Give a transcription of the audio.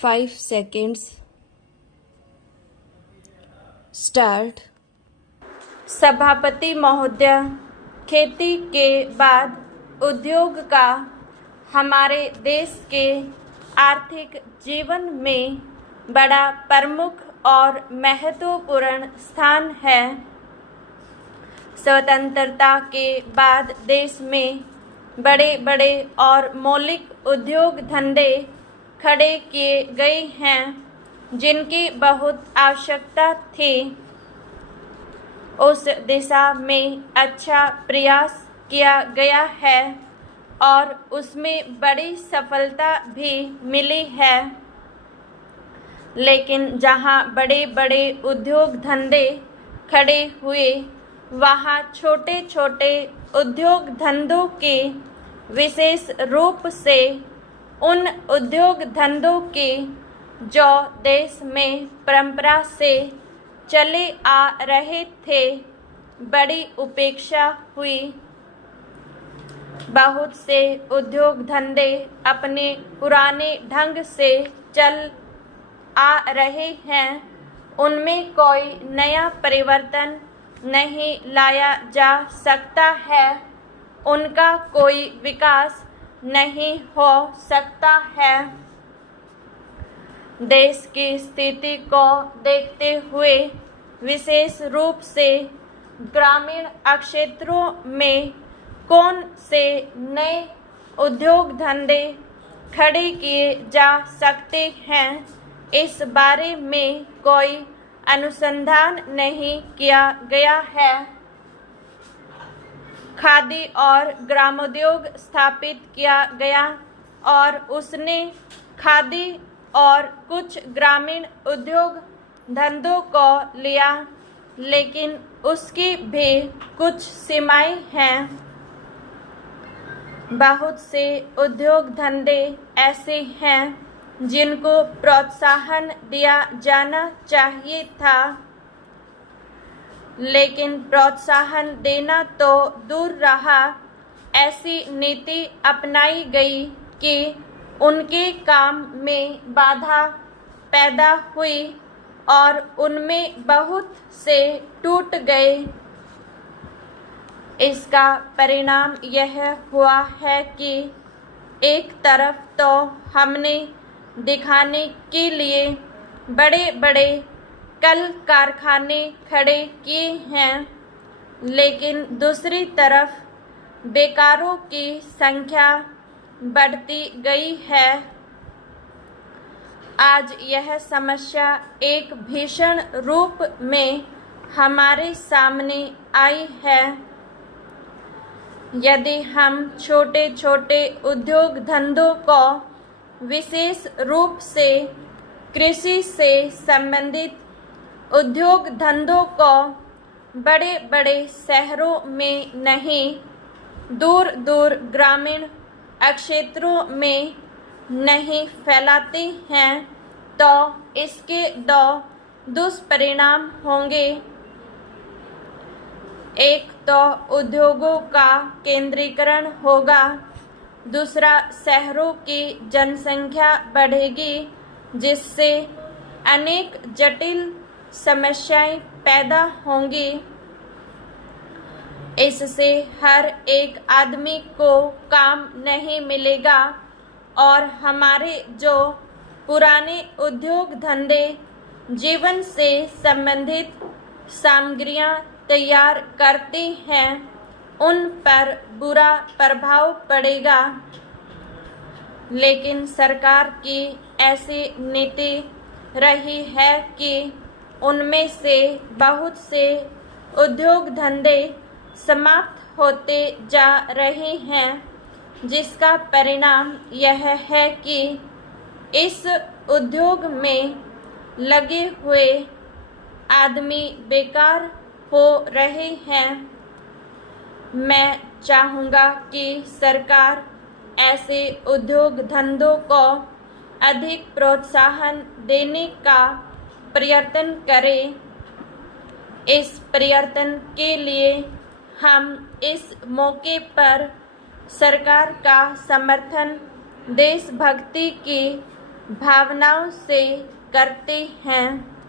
5 seconds. Start. सभापति महोदय, खेती के बाद उद्योग का हमारे देश के आर्थिक जीवन में बड़ा प्रमुख और महत्वपूर्ण स्थान है। स्वतंत्रता के बाद देश में बड़े बड़े और मौलिक उद्योग धंधे खड़े किए गए हैं, जिनकी बहुत आवश्यकता थी। उस दिशा में अच्छा प्रयास किया गया है और उसमें बड़ी सफलता भी मिली है। लेकिन जहां बड़े बड़े उद्योग धंधे खड़े हुए, वहां छोटे छोटे उद्योग धंधों के, विशेष रूप से उन उद्योग धंधों के जो देश में परंपरा से चले आ रहे थे, बड़ी उपेक्षा हुई। बहुत से उद्योग धंधे अपने पुराने ढंग से चल आ रहे हैं, उनमें कोई नया परिवर्तन नहीं लाया जा सकता है, उनका कोई विकास नहीं हो सकता है। देश की स्थिति को देखते हुए विशेष रूप से ग्रामीण क्षेत्रों में कौन से नए उद्योग धंधे खड़े किए जा सकते हैं, इस बारे में कोई अनुसंधान नहीं किया गया है। खादी और ग्रामोद्योग स्थापित किया गया और उसने खादी और कुछ ग्रामीण उद्योग धंधों को लिया, लेकिन उसकी भी कुछ सीमाएं हैं। बहुत से उद्योग धंधे ऐसे हैं जिनको प्रोत्साहन दिया जाना चाहिए था, लेकिन प्रोत्साहन देना तो दूर रहा, ऐसी नीति अपनाई गई कि उनके काम में बाधा पैदा हुई और उनमें बहुत से टूट गए। इसका परिणाम यह हुआ है कि एक तरफ तो हमने दिखाने के लिए बड़े बड़े कल कारखाने खड़े किए हैं, लेकिन दूसरी तरफ बेकारों की संख्या बढ़ती गई है। आज यह समस्या एक भीषण रूप में हमारे सामने आई है। यदि हम छोटे छोटे उद्योग धंधों को, विशेष रूप से कृषि से संबंधित उद्योग धंधों को, बड़े बड़े शहरों में नहीं, दूर दूर ग्रामीण क्षेत्रों में नहीं फैलाते हैं, तो इसके दो दुष्परिणाम होंगे। एक तो उद्योगों का केंद्रीकरण होगा, दूसरा शहरों की जनसंख्या बढ़ेगी, जिससे अनेक जटिल समस्याएं पैदा होंगी। इससे हर एक आदमी को काम नहीं मिलेगा और हमारे जो पुराने उद्योग धंधे जीवन से संबंधित सामग्रियां तैयार करते हैं, उन पर बुरा प्रभाव पड़ेगा। लेकिन सरकार की ऐसी नीति रही है कि उनमें से बहुत से उद्योग धंधे समाप्त होते जा रहे हैं, जिसका परिणाम यह है कि इस उद्योग में लगे हुए आदमी बेकार हो रहे हैं। मैं चाहूँगा कि सरकार ऐसे उद्योग धंधों को अधिक प्रोत्साहन देने का प्रयत्न करे। इस प्रयत्न के लिए हम इस मौके पर सरकार का समर्थन देशभक्ति की भावनाओं से करते हैं।